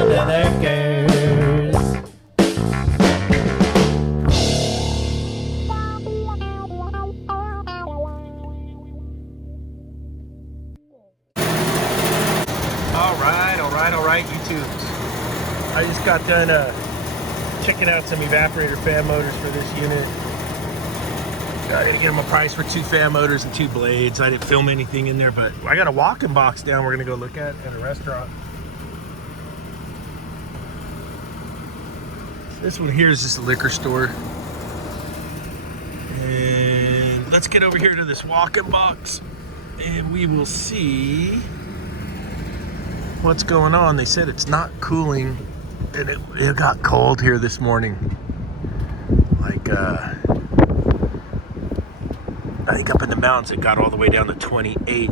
under the curse. All right, YouTubes. I just got done checking out some evaporator fan motors for this unit. I gotta get them a price for 2 fan motors and 2 blades. I didn't film anything in there, but I got a walk-in box down we're gonna go look at a restaurant. This one here is just a liquor store. And let's get over here to this walk-in box and we will see what's going on. They said it's not cooling, and it got cold here this morning. Like I think up in the mountains it got all the way down to 28.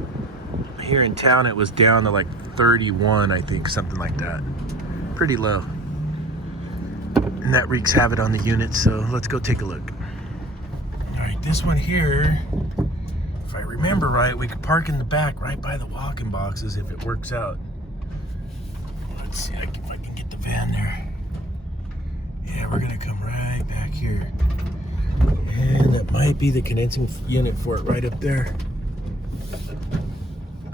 Here in town it was down to like 31, I think, something like that. Pretty low. And that wreaks havoc on the unit, so let's go take a look. All right, this one here, if I remember right, we could park in the back right by the walk-in boxes if it works out. Let's see if I can get the van there. Yeah, we're gonna come right back here. And that might be the condensing unit for it right up there.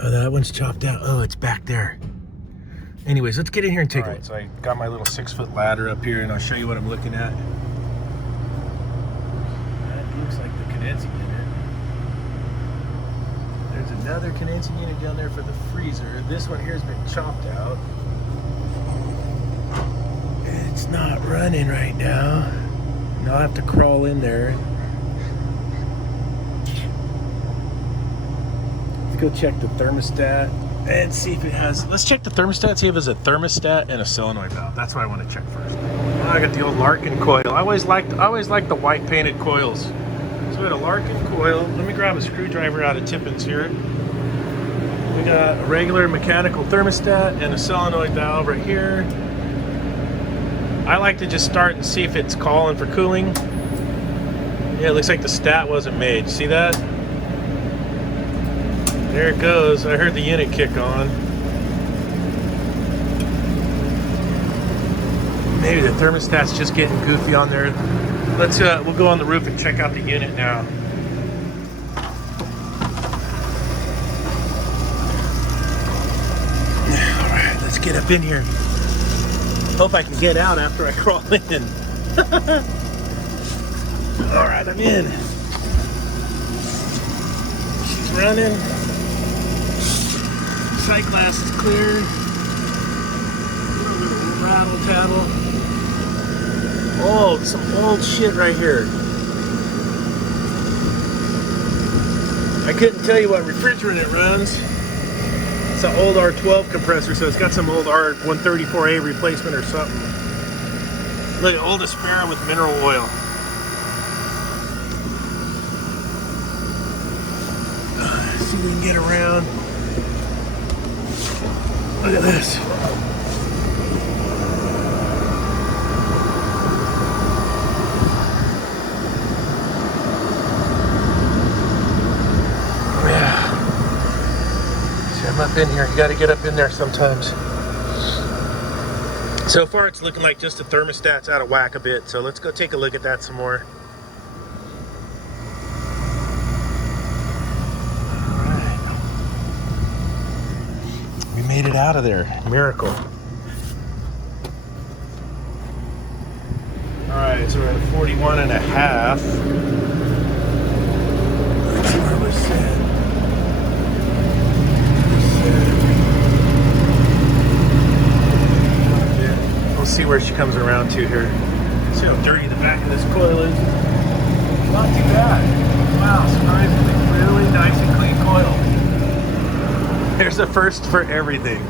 Oh, that one's chopped out. Oh, it's back there. Anyways, let's get in here and take a look. So I got my little 6-foot ladder up here and I'll show you what I'm looking at. That looks like the condensing unit. There's another condensing unit down there for the freezer. This one here has been chopped out. It's not running right now. And I'll have to crawl in there. Let's go check the thermostat and see if it has. Let's check the thermostat, see if it's a thermostat and a solenoid valve. That's what I want to check first. Oh, I got the old Larkin coil. I always liked the white painted coils. So we had a Larkin coil. Let me grab a screwdriver out of Tippins here. We got a regular mechanical thermostat and a solenoid valve right here. I like to just start and see if it's calling for cooling. Yeah, it looks like the stat wasn't made. See that? There it goes. I heard the unit kick on. Maybe the thermostat's just getting goofy on there. Let's we'll go on the roof and check out the unit now. All right, let's get up in here. Hope I can get out after I crawl in. All right, I'm in. She's running. Sight glass is clear. A little rattle tattle. Oh, some old shit right here. I couldn't tell you what refrigerant it runs. It's an old R12 compressor, so it's got some old R134A replacement or something. Look, old Aspera with mineral oil. See if we can get around. Look at this. I'm up in here. You got to get up in there sometimes. So far it's looking like just the thermostat's out of whack a bit, so let's go take a look at that some more. Alright. We made it out of there. Miracle. Alright, so we're at 41 and a half. Let's see where we're set. We'll see where she comes around to here. See how dirty the back of this coil is. Not too bad. Wow, surprisingly, really nice and clean coil. There's a first for everything.